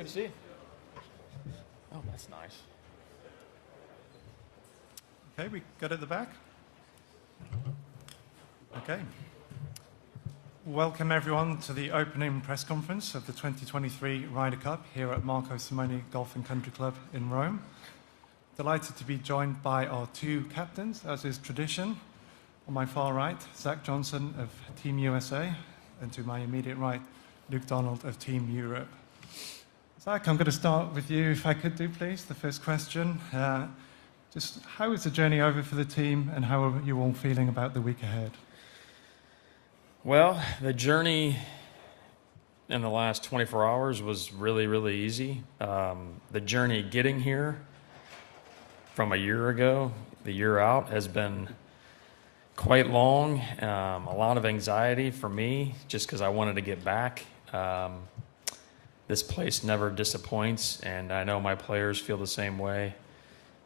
Good to see you. Oh, that's nice. Okay, we good at the back? Okay. Welcome everyone to the opening press conference of the 2023 Ryder Cup here at Marco Simone Golf and Country Club in Rome. Delighted to be joined by our two captains, as is tradition. On my far right, Zach Johnson of Team USA, and to my immediate right, Luke Donald of Team Europe. Zach, I'm going to start with you, if I could do, please. The first question, just how is the journey over for the team, and how are you all feeling about the week ahead? Well, the journey in the last 24 hours was really, really easy. The journey getting here from a year ago, the year out, has been quite long. A lot of anxiety for me, just because I wanted to get back. This place never disappoints, and I know my players feel the same way.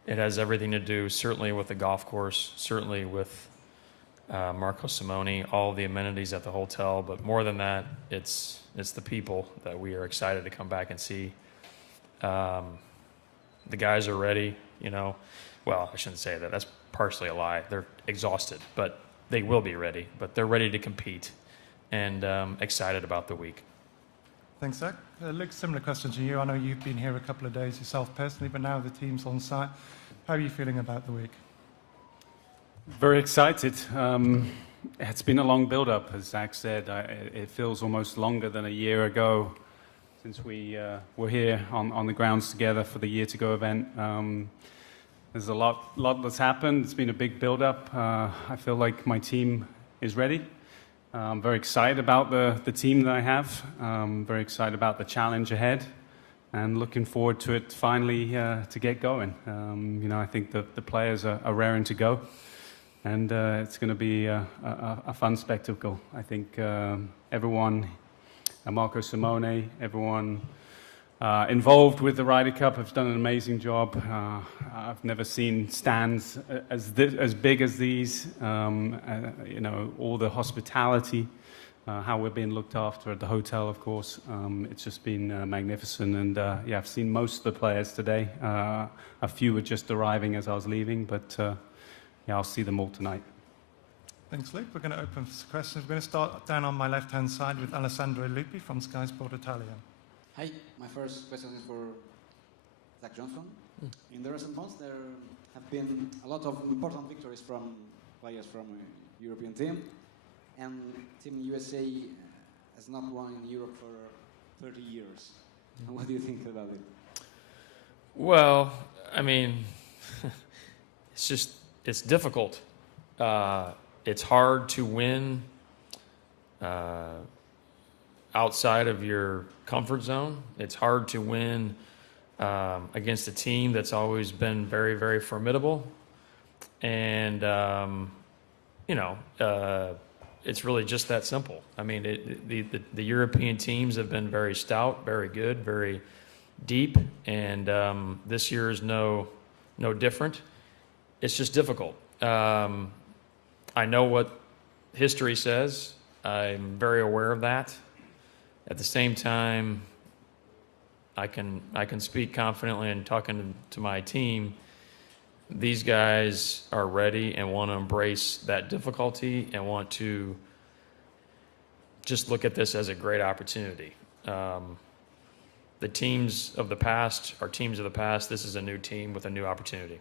It has everything to do, certainly with the golf course, certainly with Marco Simone, all the amenities at the hotel, but more than that, it's the people that we are excited to come back and see. The guys are ready, you know. Well, I shouldn't say that. That's partially a lie. They're exhausted, but they will be ready. But they're ready to compete, and excited about the week. Thanks, Zach. Luke, similar question to you. I know you've been here a couple of days yourself personally, but now the team's on site. How are you feeling about the week? Very excited. It's been a long build-up, as Zach said. It feels almost longer than a year ago since we were here on the grounds together for the Year to Go event. There's a lot that's happened. It's been a big build-up. I feel like my team is ready. I'm very excited about the team that I have. Very excited about the challenge ahead, and looking forward to it finally to get going. You know, I think the players are raring to go, and it's going to be a fun spectacle. I think everyone, Marco Simone, everyone involved with the Ryder Cup have done an amazing job. I've never seen stands as big as these. You know, all the hospitality, how we're being looked after at the hotel, of course. It's just been magnificent. And yeah, I've seen most of the players today. A few were just arriving as I was leaving, but yeah, I'll see them all tonight. Thanks, Luke. We're going to open for questions. We're going to start down on my left-hand side with Alessandro Lupi from Sky Sport Italia. Hi, my first question is for Zach Johnson. In the recent months, there have been a lot of important victories from players from a European team, and Team USA has not won in Europe for 30 years. What do you think about it? Well, I mean, it's difficult. It's hard to win outside of your comfort zone. It's hard to win against a team that's always been very, very formidable. And, you know, it's really just that simple. I mean, the European teams have been very stout, very good, very deep, and this year is no different. It's just difficult. I know what history says. I'm very aware of that. At the same time, I can speak confidently in talking to my team. These guys are ready and want to embrace that difficulty and want to just look at this as a great opportunity. The teams of the past are teams of the past. This is a new team with a new opportunity.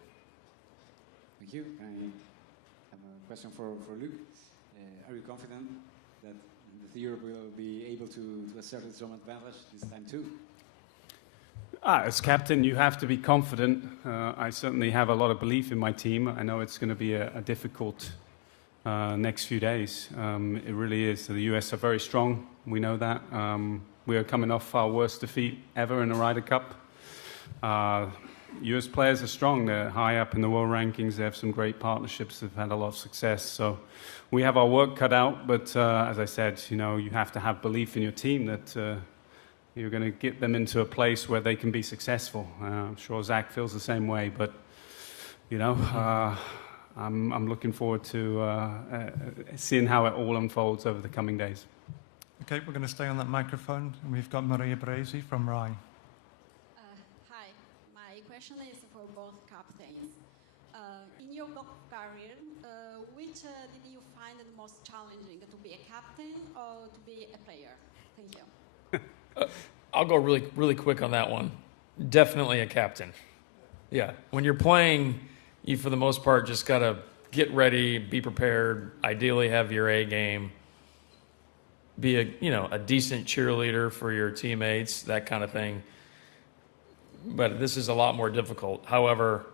Thank you. I have a question for Luke. Are you confident that Europe will be able to assert its own advantage this time too? As captain, you have to be confident. I certainly have a lot of belief in my team. I know it's going to be a difficult next few days. It really is. The US are very strong. We know that. We are coming off our worst defeat ever in a Ryder Cup. US players are strong. They're high up in the world rankings. They have some great partnerships. They've had a lot of success. So we have our work cut out. But as I said, you know, you have to have belief in your team that you're going to get them into a place where they can be successful. I'm sure Zach feels the same way. But, you know, I'm looking forward to seeing how it all unfolds over the coming days. Okay, we're going to stay on that microphone. And we've got Maria Bresi from Rai. both captains. In your golf career, which did you find the most challenging, to be a captain or to be a player? Thank you. I'll go really quick on that one. Definitely a captain. Yeah, when you're playing, you for the most part just gotta get ready, be prepared. Ideally, have your A game. Be a decent cheerleader for your teammates, that kind of thing. But this is a lot more difficult. However,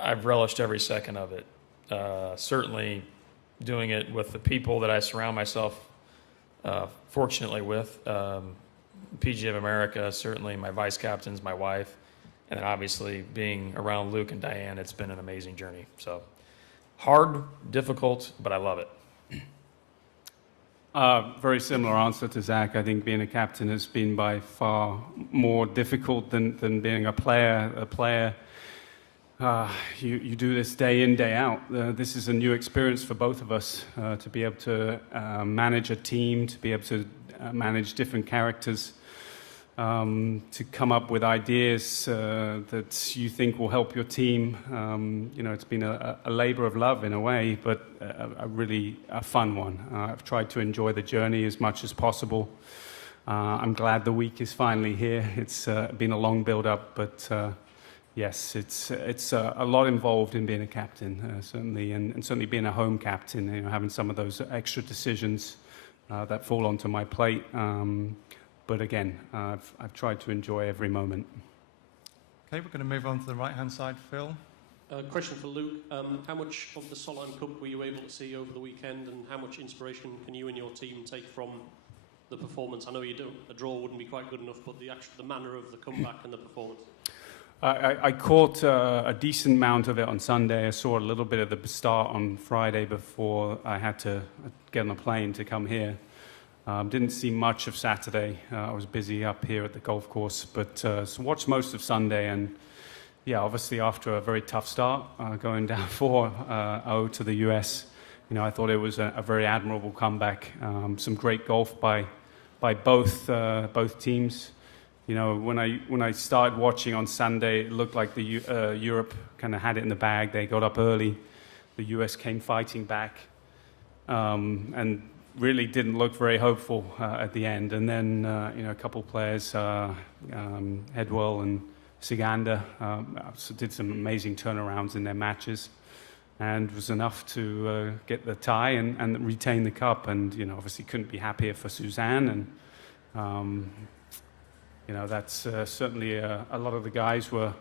I've relished every second of it. Certainly, doing it with the people that I surround myself, fortunately with. PGA of America, certainly my vice captains, my wife, and then obviously being around Luke and Diane, it's been an amazing journey. So hard, difficult, but I love it. Very similar answer to Zach. I think being a captain has been by far more difficult than being a player. You do this day in, day out. This is a new experience for both of us, to be able to manage a team, to be able to manage different characters, to come up with ideas that you think will help your team. It's been a labor of love in a way, but a really fun one. I've tried to enjoy the journey as much as possible. I'm glad the week is finally here. It's been a long build-up, but yes, it's a lot involved in being a captain, certainly, and certainly being a home captain, having some of those extra decisions that fall onto my plate. But again, I've tried to enjoy every moment. Okay, we're going to move on to the right-hand side. Phil? Question for Luke. How much of the Solheim Cup were you able to see over the weekend, and how much inspiration can you and your team take from the performance? I know you don't. A draw wouldn't be quite good enough, but the manner of the comeback and the performance. I caught a decent amount of it on Sunday. I saw a little bit of the start on Friday before I had to get on a plane to come here. Didn't see much of Saturday. I was busy up here at the golf course, but so watched most of Sunday. And yeah, obviously after a very tough start, going down 4-0 to the US, I thought it was a very admirable comeback. Some great golf by both teams. When I started watching on Sunday, it looked like Europe kind of had it in the bag. They got up early. The US came fighting back, and really didn't look very hopeful at the end. And then, a couple players, Headwell and Sigander, did some amazing turnarounds in their matches, and was enough to get the tie and retain the cup. And, obviously couldn't be happier for Suzanne. And, that's certainly a lot of the guys were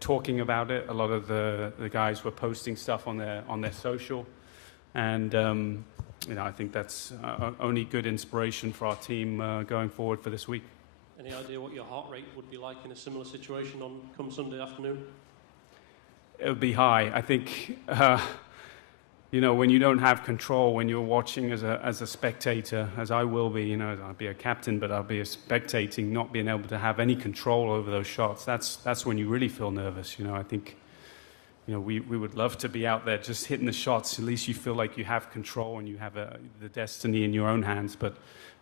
talking about it. A lot of the guys were posting stuff on their social. And, I think that's only good inspiration for our team going forward for this week. Any idea what your heart rate would be like in a similar situation come Sunday afternoon? It would be high. I think, when you don't have control, when you're watching as a spectator, as I will be, I'll be a captain, but I'll be spectating, not being able to have any control over those shots. That's when you really feel nervous. I think, we would love to be out there just hitting the shots. At least you feel like you have control and you have the destiny in your own hands. But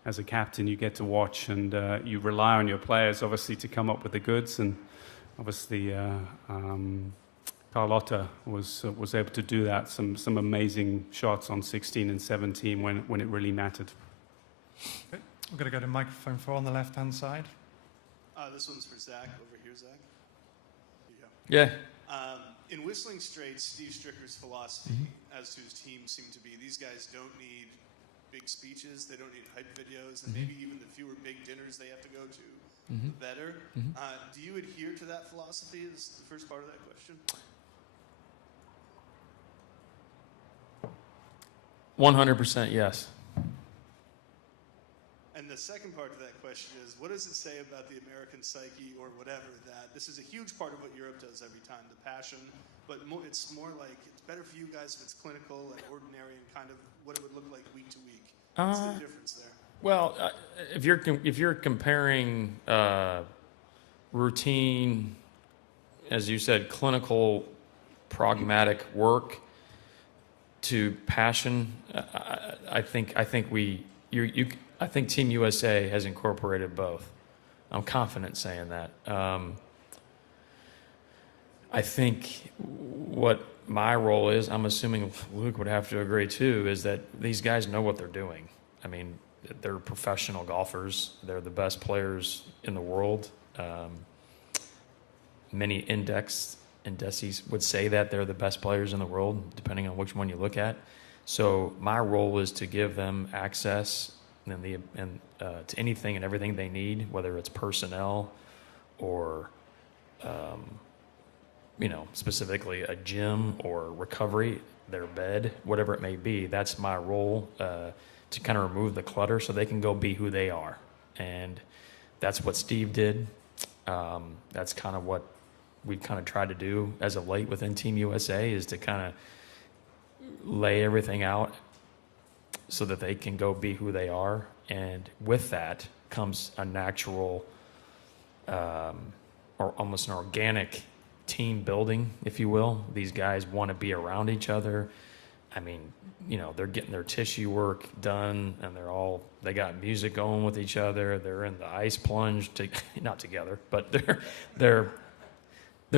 as a captain, you get to watch, and you rely on your players, obviously, to come up with the goods. And obviously, Carlotta was able to do that. Some amazing shots on 16 and 17 when it really mattered. Okay. We're going to go to microphone 4 on the left-hand side. This one's for Zach. Over here, Zach. Yeah. In Whistling Straits, Steve Stricker's philosophy as to his team seemed to be these guys don't need big speeches, they don't need hype videos, and maybe even the fewer big dinners they have to go to, the better. Do you adhere to that philosophy is the first part of that question? 100% yes. And the second part to that question is, what does it say about the American psyche or whatever that this is a huge part of what Europe does every time, the passion, but it's more like it's better for you guys if it's clinical and ordinary and kind of what it would look like week to week. What's the difference there? Well, if you're comparing routine, as you said, clinical, pragmatic work to passion, I think Team USA has incorporated both. I'm confident saying that. I think what my role is, I'm assuming Luke would have to agree too, is that these guys know what they're doing. I mean, they're professional golfers. They're the best players in the world. Many indices would say that they're the best players in the world, depending on which one you look at. So my role is to give them access to anything and everything they need, whether it's personnel or specifically a gym or recovery, their bed, whatever it may be. That's my role, to kind of remove the clutter so they can go be who they are. And that's what Steve did. That's kind of what we've kind of tried to do as of late within Team USA, is to kind of lay everything out so that they can go be who they are. And with that comes a natural or almost an organic team building, if you will. These guys want to be around each other. I mean, they're getting their tissue work done, and they got music going with each other. They're in the ice plunge, not together, but they're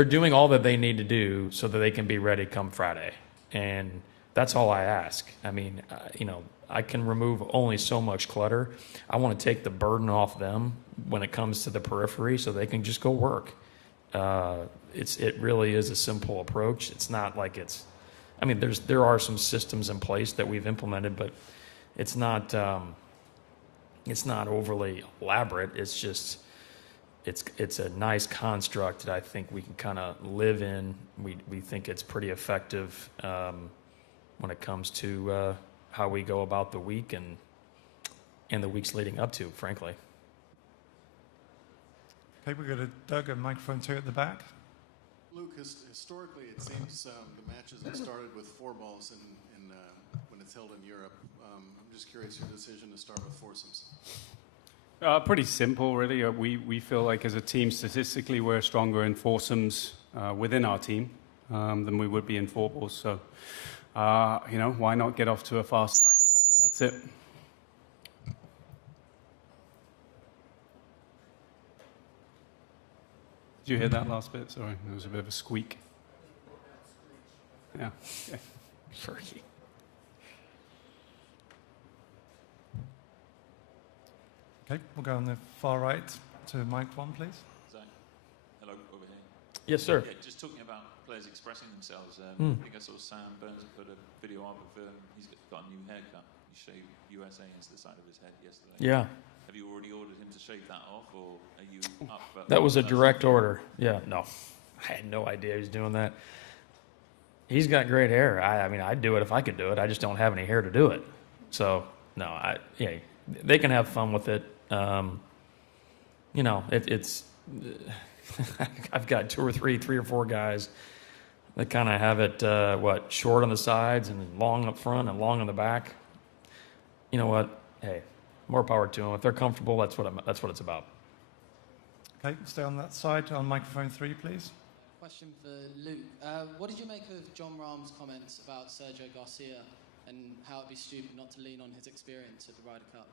doing all that they need to do so that they can be ready come Friday. And that's all I ask. I mean, I can remove only so much clutter. I want to take the burden off them when it comes to the periphery so they can just go work. It really is a simple approach. It's not like there are some systems in place that we've implemented, but it's not overly elaborate. It's just, it's a nice construct that I think we can kind of live in. We think it's pretty effective when it comes to how we go about the week and the weeks leading up to, frankly. Okay, we've got a Doug and microphone 2 at the back. Luke, historically, it seems the matches have started with 4 balls when it's held in Europe. I'm just curious your decision to start with foursomes. Pretty simple, really. We feel like as a team, statistically, we're stronger in foursomes within our team than we would be in 4 balls. So, why not get off to a fast start? That's it. Did you hear that last bit? Sorry, there was a bit of a squeak. Yeah. Okay. Sorry. Okay, we'll go on the far right to mic 1, please. Hello, over here. Yes, sir. Yeah, just talking about players expressing themselves. I think I saw Sam Burns put a video up of he's got a new haircut. He shaved USA into the side of his head yesterday. Yeah. Have you already ordered him to shave that off, or are you up for That was a direct order. Yeah, no. I had no idea he was doing that. He's got great hair. I mean, I'd do it if I could do it. I just don't have any hair to do it. So, no, they can have fun with it. It's I've got 2 or 3 or 4 guys that kind of have it, short on the sides and long up front and long on the back. You know what? Hey, more power to them. If they're comfortable, that's what it's about. Okay, stay on that side. On microphone 3, please. Question for Luke. What did you make of John Rahm's comments about Sergio Garcia and how it'd be stupid not to lean on his experience at the Ryder Cup?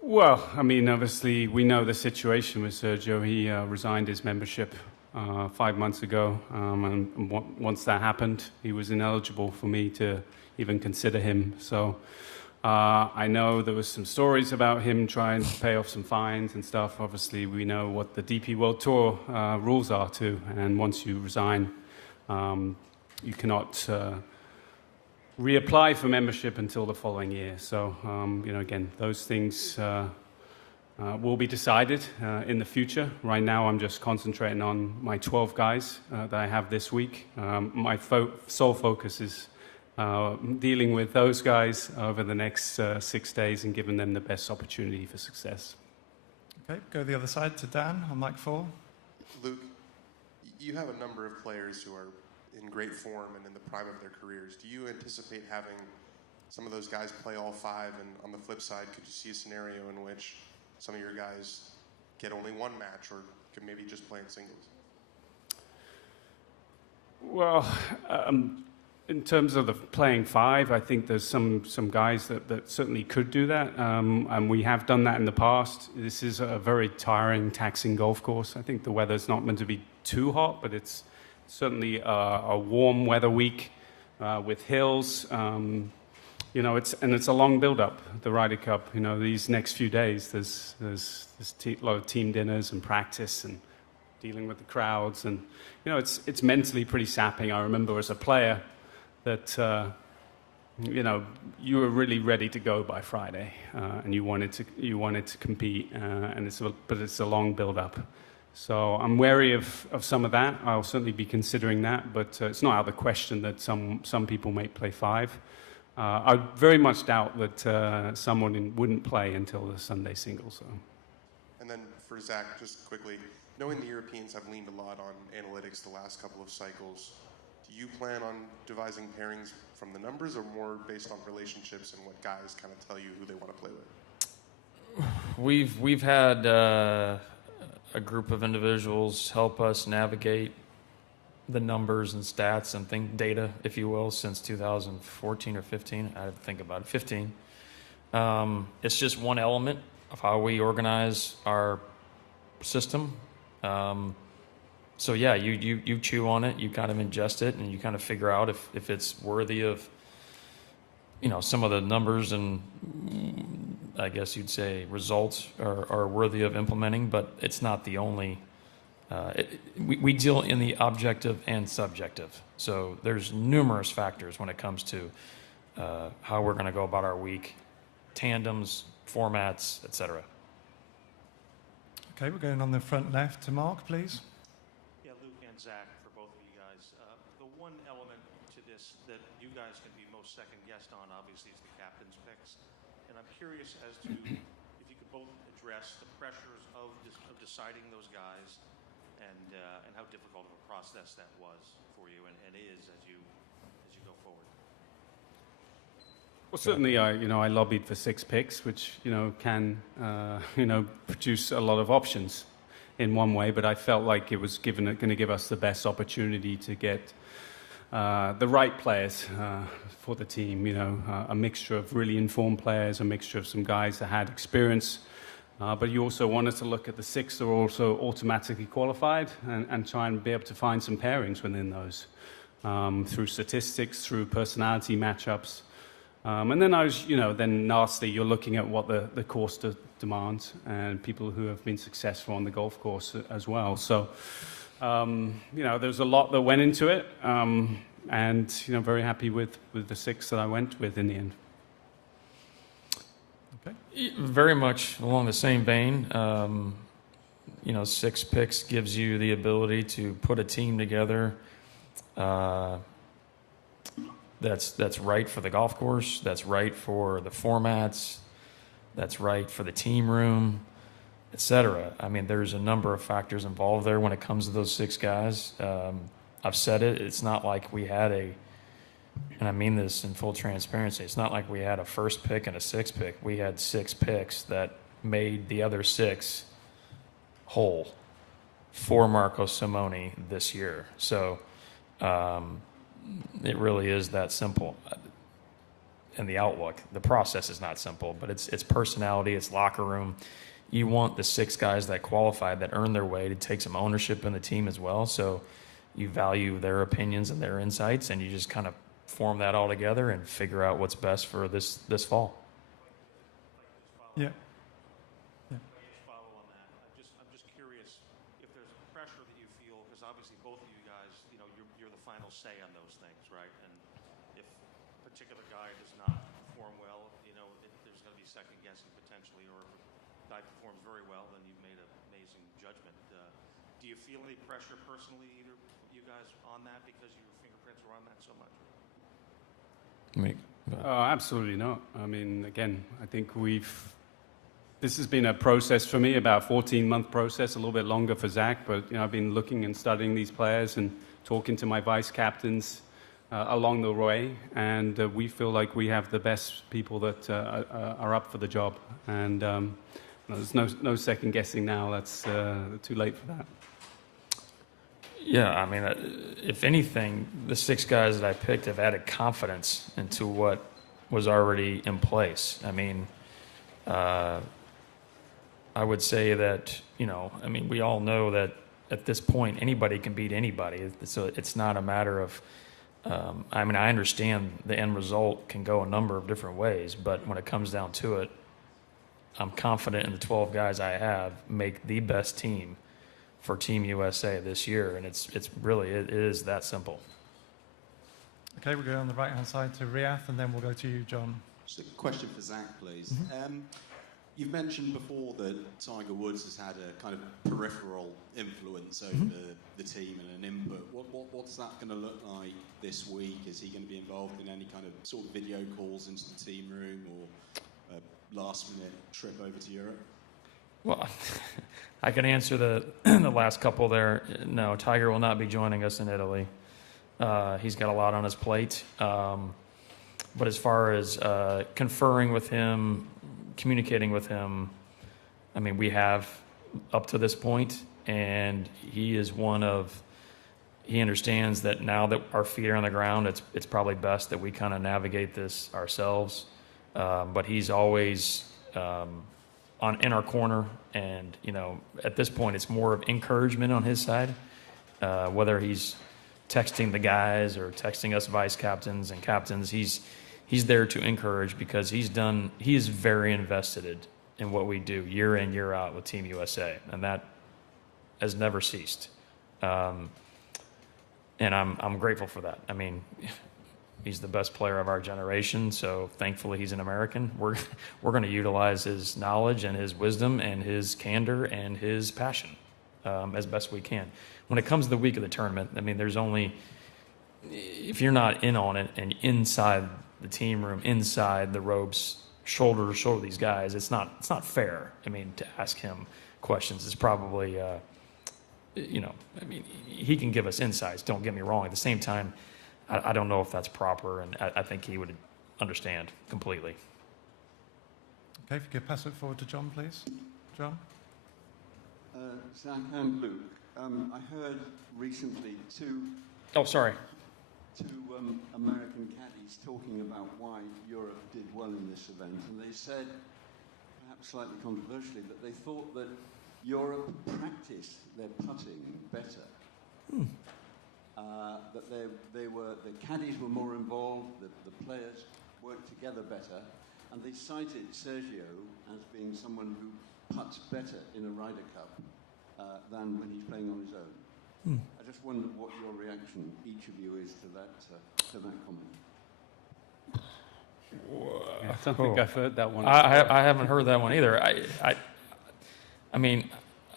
Well, I mean, obviously, we know the situation with Sergio. He resigned his membership 5 months ago, and once that happened, he was ineligible for me to even consider him. So I know there was some stories about him trying to pay off some fines and stuff. Obviously, we know what the DP World Tour rules are too, and once you resign, you cannot reapply for membership until the following year. So, again, those things will be decided in the future. Right now, I'm just concentrating on my 12 guys that I have this week. My sole focus is dealing with those guys over the next 6 days and giving them the best opportunity for success. Okay, go the other side to Dan on mic 4. Luke, you have a number of players who are in great form and in the prime of their careers. Do you anticipate having some of those guys play all 5? And on the flip side, could you see a scenario in which some of your guys get only 1 match or could maybe just play in singles? Well, In terms of the playing five, I think there's some guys that certainly could do that, and we have done that in the past. This is a very tiring, taxing golf course. I think the weather's not meant to be too hot, but it's certainly a warm weather week with hills. It's a long build-up, the Ryder Cup. These next few days, there's a lot of team dinners and practice and dealing with the crowds, and it's mentally pretty sapping. I remember as a player that you were really ready to go by Friday, and you wanted to compete, but it's a long build-up. So I'm wary of some of that. I'll certainly be considering that, but it's not out of the question that some people may play five. I very much doubt that someone wouldn't play until the Sunday singles. So. And then for Zach, just quickly, knowing the Europeans have leaned a lot on analytics the last couple of cycles, do you plan on devising pairings from the numbers or more based on relationships and what guys kind of tell you who they want to play with? We've had a group of individuals help us navigate the numbers and stats and data, if you will, since 2014 or 15. I have to think about it. 15. It's just one element of how we organize our system. So yeah, you chew on it, you kind of ingest it, and you kind of figure out if it's worthy of, some of the numbers and I guess you'd say results are worthy of implementing, but it's not the only. We deal in the objective and subjective. So there's numerous factors when it comes to how we're going to go about our week, tandems, formats, etc. Okay, we're going on the front left to Mark, please. Yeah, Luke and Zach, for both of you guys. The one element to this that you guys can be most second-guessed on, obviously, is the captain's picks. And I'm curious as to if you could both address the pressures of deciding those guys and how difficult of a process that was for you and is as you go forward. Well, certainly, I lobbied for 6 picks, which can produce a lot of options in one way. But I felt like it was going to give us the best opportunity to get the right players for the team. A mixture of really informed players, a mixture of some guys that had experience. But you also wanted to look at the 6 that were also automatically qualified and try and be able to find some pairings within those through statistics, through personality matchups. And then then lastly, you're looking at what the course demands and people who have been successful on the golf course as well. So, there's a lot that went into it, and very happy with the 6 that I went with in the end. Okay. Very much along the same vein. 6 picks gives you the ability to put a team together. That's right for the golf course, that's right for the formats, that's right for the team room, etc. I mean, there's a number of factors involved there when it comes to those 6 guys. I've said it, it's not like we had and I mean this in full transparency, it's not like we had a first pick and a 6th pick. We had 6 picks that made the other 6 whole for Marco Simone this year. So, it really is that simple. And the outlook, the process is not simple, but it's personality, it's locker room. You want the 6 guys that qualified, that earned their way, to take some ownership in the team as well. So you value their opinions and their insights, and you just kind of form that all together and figure out what's best for this fall. Yeah. I'm just curious if there's pressure that you feel, because obviously both of you guys, you're the final say on those things, right? And if a particular guy does not perform well, there's going to be second guessing potentially, or if a guy performs very well, then you've made an amazing judgment. Do you feel any pressure personally, either you guys, on that because your fingerprints were on that so much? Absolutely not. I mean, again, I think this has been a process for me, about a 14-month process, a little bit longer for Zach, but I've been looking and studying these players and talking to my vice captains along the way, and we feel like we have the best people that are up for the job, and there's no second guessing now. That's too late for that. Yeah, I mean, if anything, the 6 guys that I picked have added confidence into what was already in place. I mean, I would say that, I mean, we all know that at this point, anybody can beat anybody. So it's not a matter of, I mean, I understand the end result can go a number of different ways, but when it comes down to it, I'm confident in the 12 guys I have make the best team for Team USA this year, and it is that simple. Okay, we'll go on the right-hand side to Riath, and then we'll go to you, John. Just a question for Zach, please. You've mentioned before that Tiger Woods has had a kind of peripheral influence over the team and an input. What's that going to look like this week? Is he going to be involved in any kind of sort of video calls into the team room or a last-minute trip over to Europe? Well, I can answer the last couple there. No, Tiger will not be joining us in Italy. He's got a lot on his plate. But as far as conferring with him, communicating with him, I mean, we have up to this point, and he is he understands that now that our feet are on the ground, it's probably best that we kind of navigate this ourselves. But he's always in our corner, and at this point it's more of encouragement on his side, whether he's texting the guys or texting us vice captains and captains. He's there to encourage, because he is very invested in what we do year in, year out with Team USA, and that has never ceased. And I'm grateful for that. I mean, he's the best player of our generation, so thankfully he's an American. We're going to utilize his knowledge and his wisdom and his candor and his passion as best we can. When it comes to the week of the tournament, I mean, if you're not in on it and inside the team room, inside the ropes, shoulder to shoulder these guys, it's not fair. I mean, to ask him questions is probably, I mean, he can give us insights, don't get me wrong. At the same time, I don't know if that's proper, and I think he would understand completely. Okay, if you could pass it forward to John, please. John? Zach and Luke, I heard recently two American caddies talking about why Europe did well in this event, and they said, perhaps slightly controversially, that they thought that Europe practiced their putting better. That the caddies were more involved, the players worked together better, and they cited Sergio as being someone who puts better in a Ryder Cup than when he's playing on his own. I just wondered what your reaction, each of you, is to that comment. I don't think I've heard that one. I haven't heard that one either. I mean,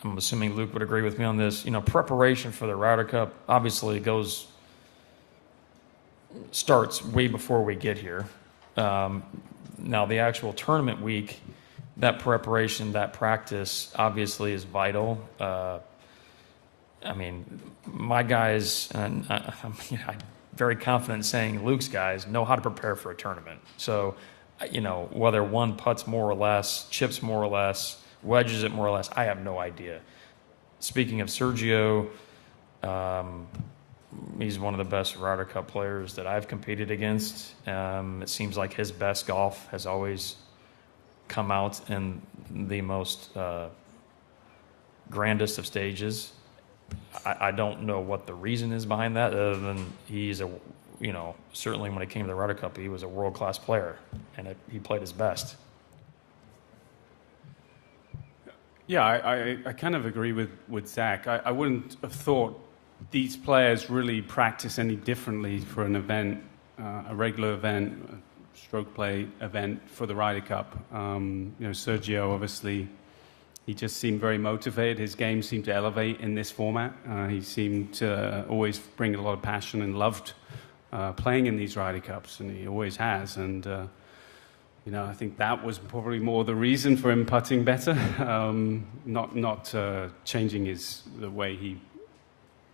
I'm assuming Luke would agree with me on this. Preparation for the Ryder Cup obviously starts way before we get here. Now, the actual tournament week, that preparation, that practice, obviously is vital. I mean, my guys, and I'm very confident in saying Luke's guys know how to prepare for a tournament. So, whether one putts more or less, chips more or less, wedges it more or less, I have no idea. Speaking of Sergio, he's one of the best Ryder Cup players that I've competed against. It seems like his best golf has always come out in the most grandest of stages. I don't know what the reason is behind that, other than he's certainly when it came to the Ryder Cup, he was a world-class player, and he played his best. Yeah, I kind of agree with Zach. I wouldn't have thought these players really practice any differently for an event, a regular event, a stroke play event for the Ryder Cup. Sergio, obviously, he just seemed very motivated. His game seemed to elevate in this format. He seemed to always bring a lot of passion and loved playing in these Ryder Cups, and he always has. And I think that was probably more the reason for him putting better, not changing the way he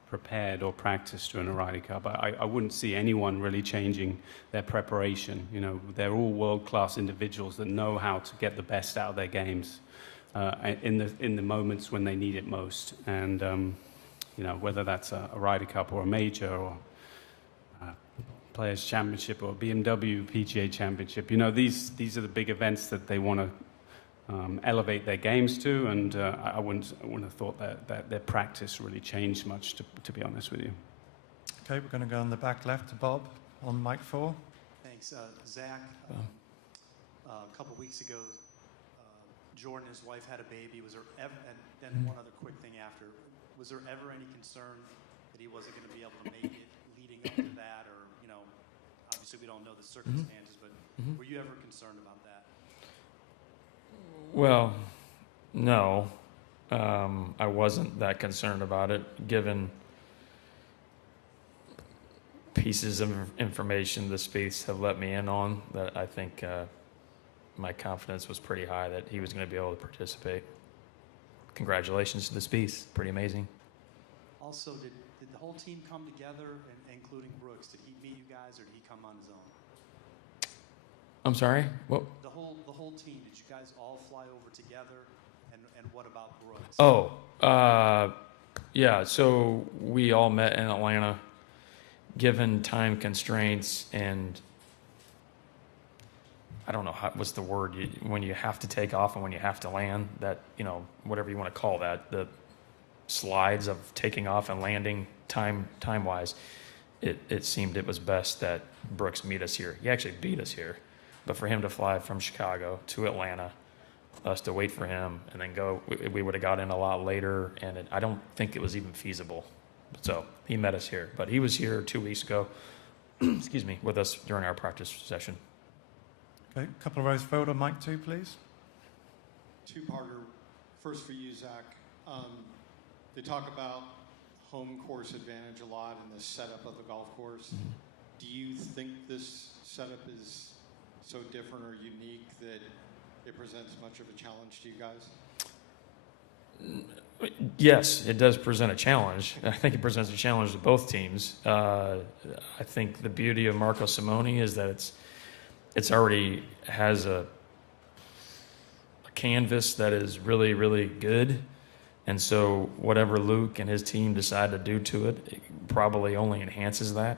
prepared or practiced during a Ryder Cup. I wouldn't see anyone really changing their preparation. They're all world-class individuals that know how to get the best out of their games in the moments when they need it most. And whether that's a Ryder Cup or a major or Players Championship or BMW PGA Championship. These are the big events that they want to elevate their games to, and I wouldn't have thought that their practice really changed much, to be honest with you. Okay, we're going to go on the back left to Bob on mic 4. Thanks. Zach, a couple weeks ago, Jordan and his wife had a baby. Was there ever, and then one other quick thing after, was there ever any concern that he wasn't going to be able to make it leading up to that, or, obviously we don't know the circumstances, but were you ever concerned about that? Well, no. I wasn't that concerned about it, given pieces of information the Spieths have let me in on, that I think my confidence was pretty high that he was going to be able to participate. Congratulations to the Spieths. Pretty amazing. Also, did the whole team come together, including Brooks? Did he meet you guys, or did he come on his own? I'm sorry? What? The whole team, did you guys all fly over together? And what about Brooks? Oh, yeah, so we all met in Atlanta. Given time constraints and I don't know what's the word, when you have to take off and when you have to land, that, whatever you want to call that, the slides of taking off and landing time-wise, it seemed it was best that Brooks meet us here. He actually beat us here, but for him to fly from Chicago to Atlanta, us to wait for him and then go, we would have got in a lot later, and I don't think it was even feasible. So he met us here, but he was here 2 weeks ago, excuse me, with us during our practice session. Okay, a couple of rows forward on mic 2, please. Two-parter. First for you, Zach. They talk about home course advantage a lot in the setup of the golf course. Do you think this setup is so different or unique that it presents much of a challenge to you guys? Yes, it does present a challenge. I think it presents a challenge to both teams. I think the beauty of Marco Simone is that it's already has a canvas that is really, really good. And so whatever Luke and his team decide to do to it, it probably only enhances that.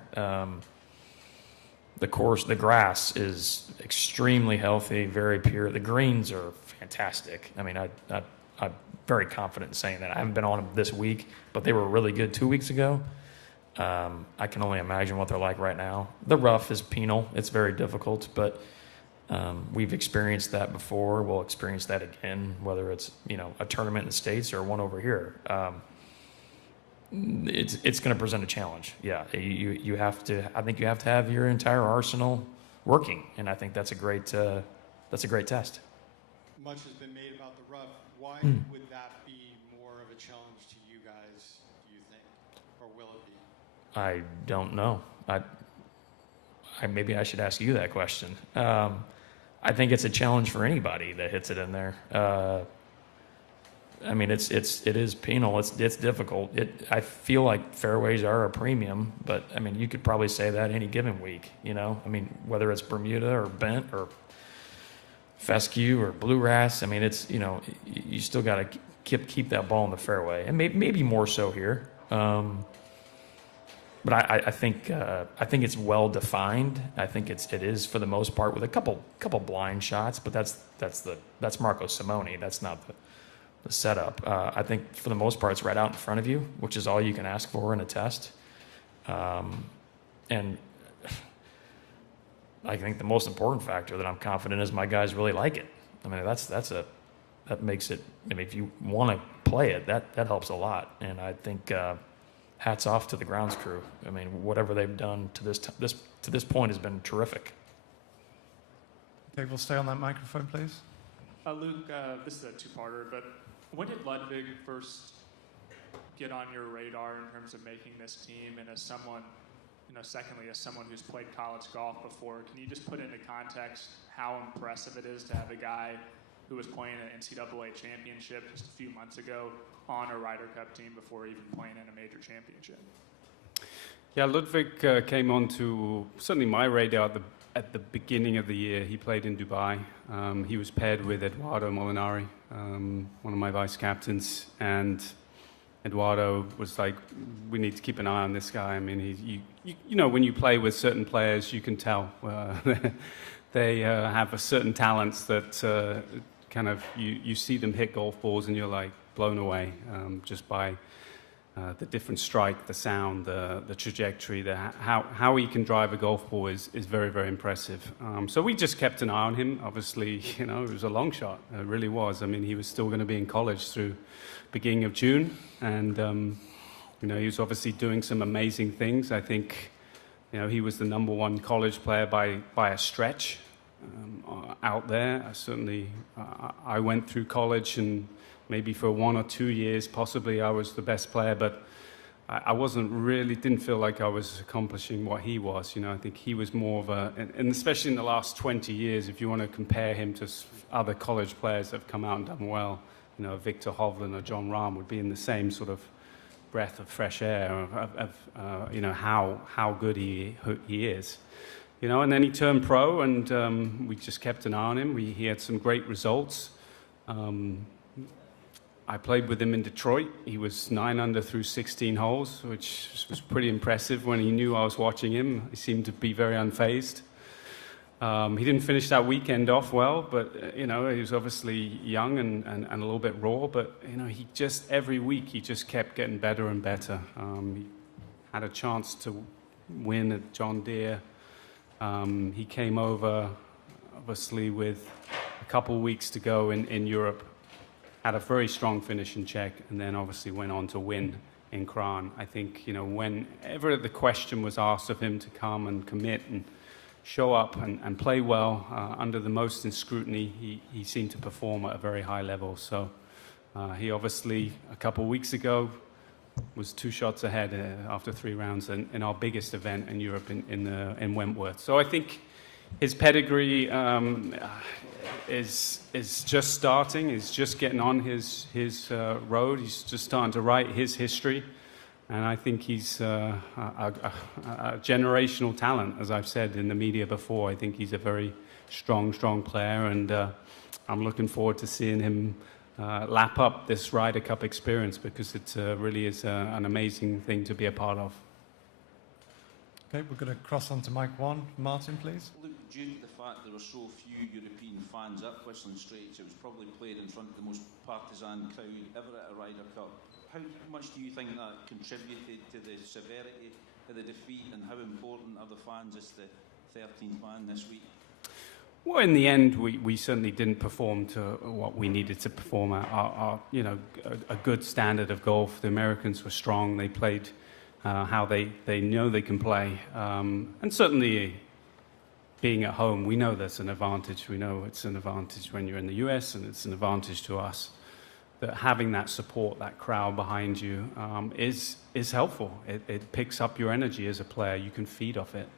The grass is extremely healthy, very pure. The greens are fantastic. I mean, I'm very confident in saying that. I haven't been on them this week, but they were really good 2 weeks ago. I can only imagine what they're like right now. The rough is penal. It's very difficult, but we've experienced that before. We'll experience that again, whether it's a tournament in the States or one over here. It's going to present a challenge. Yeah, you have to. I think you have to have your entire arsenal working, and I think that's a great test. Much has been made about the rough. Why would that be more of a challenge to you guys, do you think? Or will it be? I don't know. Maybe I should ask you that question. I think it's a challenge for anybody that hits it in there. I mean, it is penal. It's difficult. I feel like fairways are a premium, but I mean, you could probably say that any given week. I mean, whether it's Bermuda or bent or fescue or bluegrass. I mean, it's you still got to keep that ball in the fairway, and maybe more so here. But I think it's well defined. I think it is for the most part with a couple blind shots, but that's Marco Simone. That's not the setup. I think for the most part it's right out in front of you, which is all you can ask for in a test. And I think the most important factor that I'm confident is my guys really like it. I mean, that makes it. I mean, if you want to play it, that helps a lot. And I think hats off to the grounds crew. I mean, whatever they've done to this point has been terrific. Okay, we'll stay on that microphone, please. Luke, this is a two-parter, but when did Ludwig first get on your radar in terms of making this team? And as someone, secondly, as someone who's played college golf before, can you just put into context how impressive it is to have a guy who was playing an NCAA championship just a few months ago on a Ryder Cup team before even playing in a major championship? Yeah, Ludwig came onto certainly my radar at the beginning of the year. He played in Dubai. He was paired with Eduardo Molinari, one of my vice captains, and Eduardo was like, we need to keep an eye on this guy. I mean, you know, when you play with certain players, you can tell they have a certain talents that kind of, you see them hit golf balls and you're like blown away just by the different strike, the sound, the trajectory, how he can drive a golf ball is very, very impressive. So we just kept an eye on him. Obviously, you know, it was a long shot. It really was. I mean, he was still going to be in college through beginning of June. And, you know, he was obviously doing some amazing things. I think, you know, he was the #1 college player by a stretch out there. I went through college and maybe for 1 or 2 years, possibly I was the best player, but I didn't feel like I was accomplishing what he was. You know, I think he was more of and especially in the last 20 years, if you want to compare him to other college players that have come out and done well, you know, Victor Hovland or John Rahm would be in the same sort of breath of fresh air of you know, how good he is. You know, and then he turned pro, and we just kept an eye on him. He had some great results. I played with him in Detroit. He was 9 under through 16 holes, which was pretty impressive when he knew I was watching him. He seemed to be very unfazed. He didn't finish that weekend off well, but, you know, he was obviously young and a little bit raw, but, you know, every week he just kept getting better and better. He had a chance to win at John Deere. He came over, obviously, with a couple of weeks to go in Europe, had a very strong finish in Czech, and then obviously went on to win in Kran. I think, you know, whenever the question was asked of him to come and commit and show up and play well under the most scrutiny, he seemed to perform at a very high level. So he obviously, a couple of weeks ago, was 2 shots ahead after 3 rounds in our biggest event in Europe in Wentworth. So I think his pedigree is just starting. He's just getting on his road. He's just starting to write his history. And I think he's a generational talent, as I've said in the media before. I think he's a very strong player, and I'm looking forward to seeing him lap up this Ryder Cup experience, because it really is an amazing thing to be a part of. Okay, we're going to cross on to mic 1. Martin, please. Look, due to the fact there were so few European fans at Whistling Straits, it was probably played in front of the most partisan crowd ever at a Ryder Cup. How much do you think that contributed to the severity of the defeat, and how important are the fans as the 13th man this week? Well, in the end, we certainly didn't perform to what we needed to perform at. You know, a good standard of golf. The Americans were strong. They played how they know they can play. And certainly, being at home, we know that's an advantage. We know it's an advantage when you're in the US, and it's an advantage to us. That having that support, that crowd behind you, is helpful. It picks up your energy as a player. You can feed off it.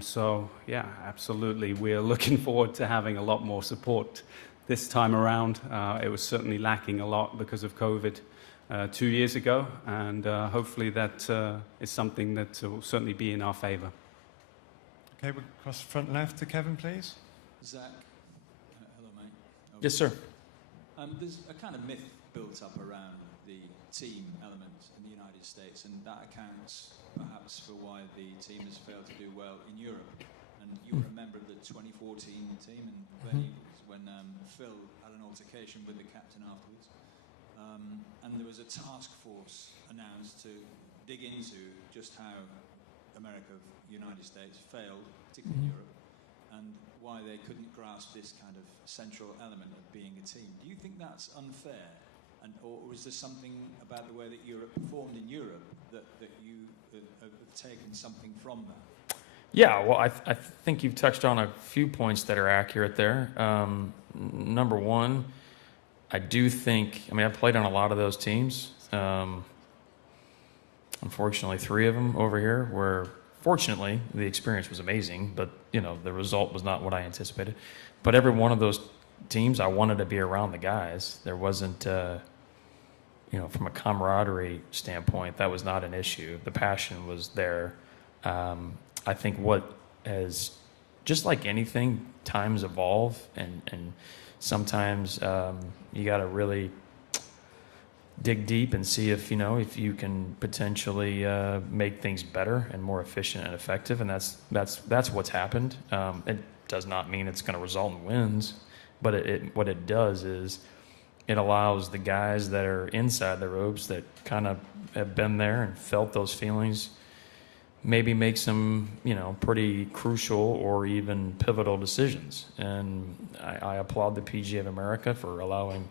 So, yeah, absolutely. We're looking forward to having a lot more support this time around. It was certainly lacking a lot because of COVID 2 years ago, and hopefully that is something that will certainly be in our favor. Okay, we'll cross front left to Kevin, please. Zach, hello, mate. Yes, sir. There's a kind of myth built up around the team element in the United States, and that accounts perhaps for why the team has failed to do well in Europe. And you were a member of the 2014 team, and when Phil had an altercation with the captain afterwards. And there was a task force announced to dig into just how America, United States, failed, particularly Europe, and why they couldn't grasp this kind of central element of being a team. Do you think that's unfair? Or is there something about the way that Europe performed in Europe that you have taken something from that? Yeah, well, I think you've touched on a few points that are accurate there. Number one, I do think, I mean, I've played on a lot of those teams. Unfortunately, 3 of them over here where, fortunately, the experience was amazing, but, you know, the result was not what I anticipated. But every one of those teams, I wanted to be around the guys. There wasn't, you know, from a camaraderie standpoint, that was not an issue. The passion was there. I think what has, just like anything, times evolve, and sometimes you got to really dig deep and see if you can potentially make things better and more efficient and effective, and that's what's happened. It does not mean it's going to result in wins, but what it does is it allows the guys that are inside the ropes that kind of have been there and felt those feelings maybe make some pretty crucial or even pivotal decisions. And I applaud the PGA of America for allowing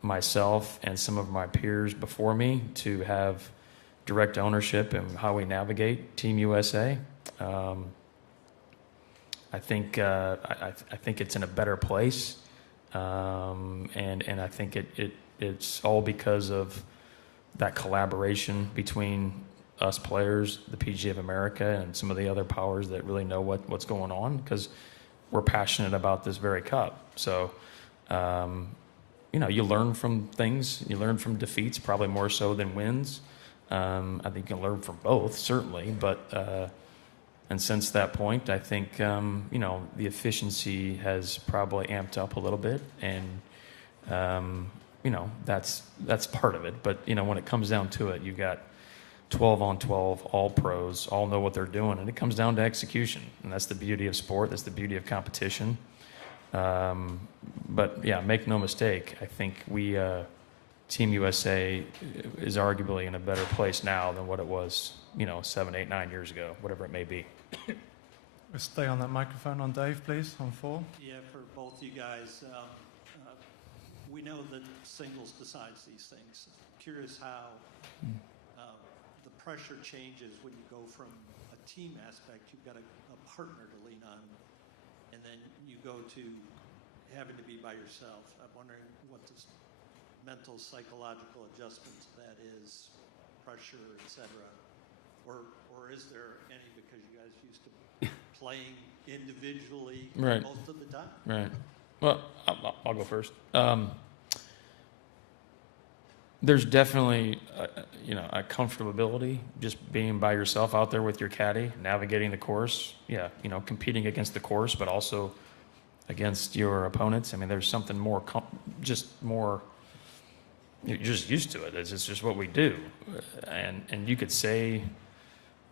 myself and some of my peers before me to have direct ownership in how we navigate Team USA. I think it's in a better place, and I think it's all because of that collaboration between us players, the PGA of America, and some of the other powers that really know what's going on, because we're passionate about this very cup. So, you learn from things. You learn from defeats, probably more so than wins. I think you can learn from both, certainly. But and since that point, I think the efficiency has probably amped up a little bit, and that's part of it. But when it comes down to it, you got 12 on 12, all pros, all know what they're doing, and it comes down to execution, and that's the beauty of sport. That's the beauty of competition. But yeah, make no mistake, I think we, Team USA is arguably in a better place now than what it was, 7, 8, 9 years ago, whatever it may be. We'll stay on that microphone on Dave, please, on 4. Yeah, for both you guys. We know that singles decides these things. Curious how the pressure changes when you go from a team aspect. You've got a partner to lean on, and then you go to having to be by yourself. I'm wondering what the mental, psychological adjustment to that is, pressure, etc. Or is there any, because you guys used to playing individually most of the time? Right. Well, I'll go first. There's definitely, a comfortability just being by yourself out there with your caddy, navigating the course. Yeah, competing against the course, but also against your opponents. I mean, there's something more, you're just used to it. It's just what we do. And you could say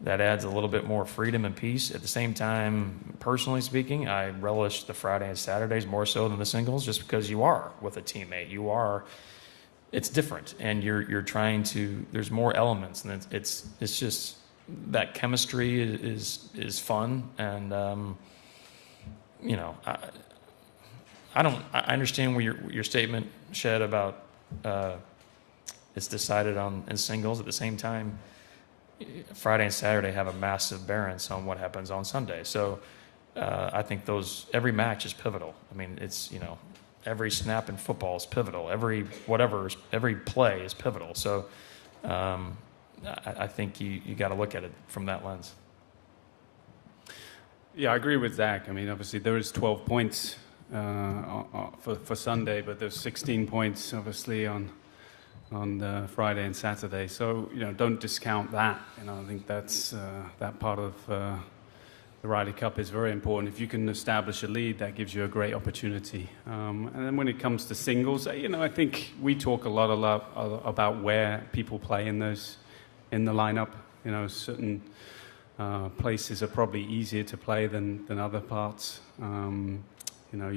that adds a little bit more freedom and peace. At the same time, personally speaking, I relish the Friday and Saturdays more so than the singles, just because you are with a teammate. It's different, and you're trying to, there's more elements, and it's just that chemistry is fun. And I understand where your statement, Shed, about it's decided on in singles. At the same time, Friday and Saturday have a massive bearance on what happens on Sunday. So I think every match is pivotal. I mean, it's every snap in football is pivotal. Every play is pivotal. So I think you got to look at it from that lens. Yeah, I agree with Zach. I mean, obviously there is 12 points for Sunday, but there's 16 points obviously on Friday and Saturday. So don't discount that. I think that's that part of the Ryder Cup is very important. If you can establish a lead, that gives you a great opportunity. And then when it comes to singles, I think we talk a lot about where people play in the lineup. Certain places are probably easier to play than other parts. You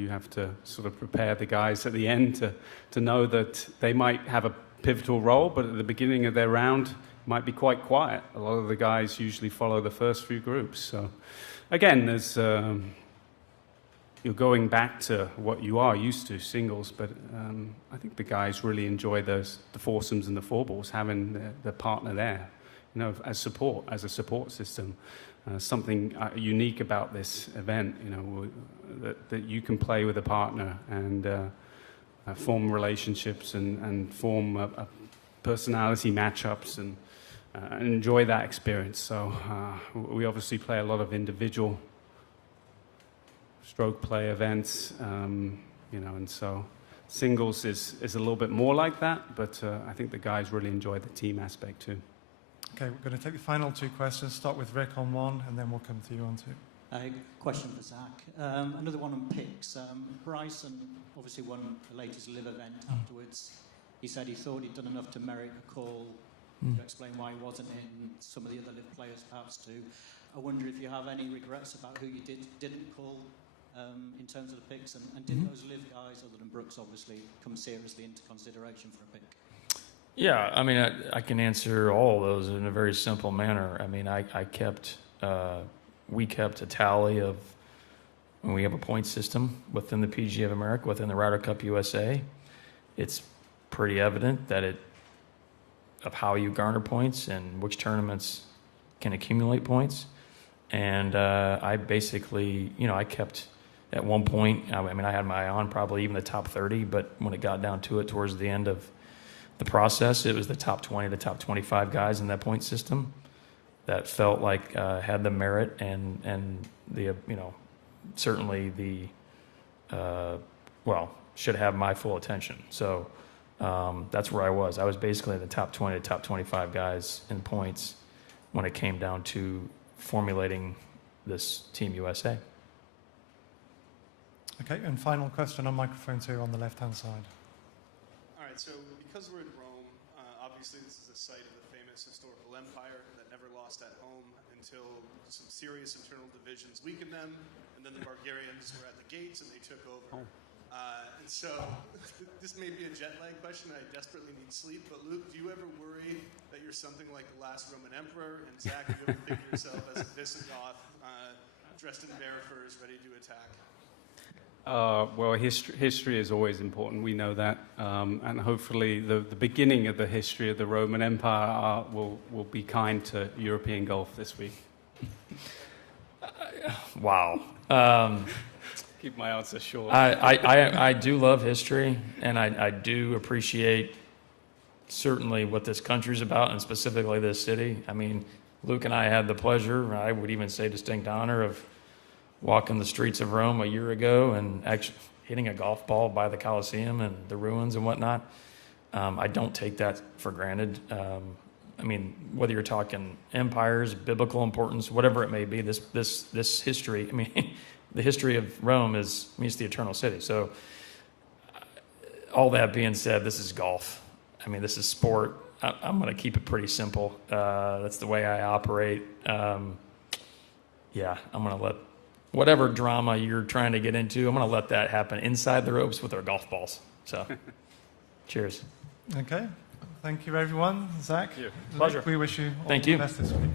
have to sort of prepare the guys at the end to know that they might have a pivotal role, but at the beginning of their round might be quite quiet. A lot of the guys usually follow the first few groups. So again, there's you're going back to what you are used to, singles, but I think the guys really enjoy the foursomes and the four balls, having the partner there, as support, as a support system. Something unique about this event, that you can play with a partner and form relationships and form personality matchups and enjoy that experience. So we obviously play a lot of individual stroke play events, and so singles is a little bit more like that, but I think the guys really enjoy the team aspect too. Okay, we're going to take the final 2 questions. Start with Rick on 1, and then we'll come to you on 2. Question for Zach. Another one on picks. Bryson obviously won the latest live event afterwards. he said he thought he'd done enough to merit a call. To explain why he wasn't in, some of the other live players perhaps too. I wonder if you have any regrets about who you didn't call in terms of the picks, and did those live guys, other than Brooks obviously, come seriously into consideration for a pick? Yeah, I mean, I can answer all of those in a very simple manner. I mean, we kept a tally of, when we have a point system within the PGA of America, within the Ryder Cup USA, it's pretty evident that of how you garner points and which tournaments can accumulate points. And I basically, I kept, at one point, I mean, I had my eye on probably even the top 30, but when it got down to it towards the end of the process, it was the top 20 to top 25 guys in that point system that felt like had the merit and the, certainly the, should have my full attention. So that's where I was. I was basically in the top 20 to top 25 guys in points when it came down to formulating this Team USA. Okay, and final question on microphone 2 on the left-hand side. All right, so because we're in Rome, obviously this is the site of the famous historical empire that never lost at home until some serious internal divisions weakened them, and then the Bulgarians were at the gates and they took over. And so this may be a jet lag question. I desperately need sleep, but Luke, do you ever worry that you're something like the last Roman emperor? And Zach, do you ever think of yourself as a Visigoth, dressed in bear furs, ready to attack? Well, history is always important. We know that, and hopefully the beginning of the history of the Roman Empire will be kind to European golf this week. Wow. Keep my answer short. I do love history, and I do appreciate certainly what this country's about, and specifically this city. I mean, Luke and I had the pleasure, I would even say distinct honor, of walking the streets of Rome a year ago and actually hitting a golf ball by the Colosseum and the ruins and whatnot. I don't take that for granted. I mean, whether you're talking empires, biblical importance, whatever it may be, this history, I mean, the history of Rome means the eternal city. So all that being said, this is golf. I mean, this is sport. I'm going to keep it pretty simple. That's the way I operate. I'm going to let whatever drama you're trying to get into, I'm going to let that happen inside the ropes with our golf balls. So, cheers. Okay. Thank you, everyone. Zach, Thank you. Pleasure. We wish you all Thank the you. best this week.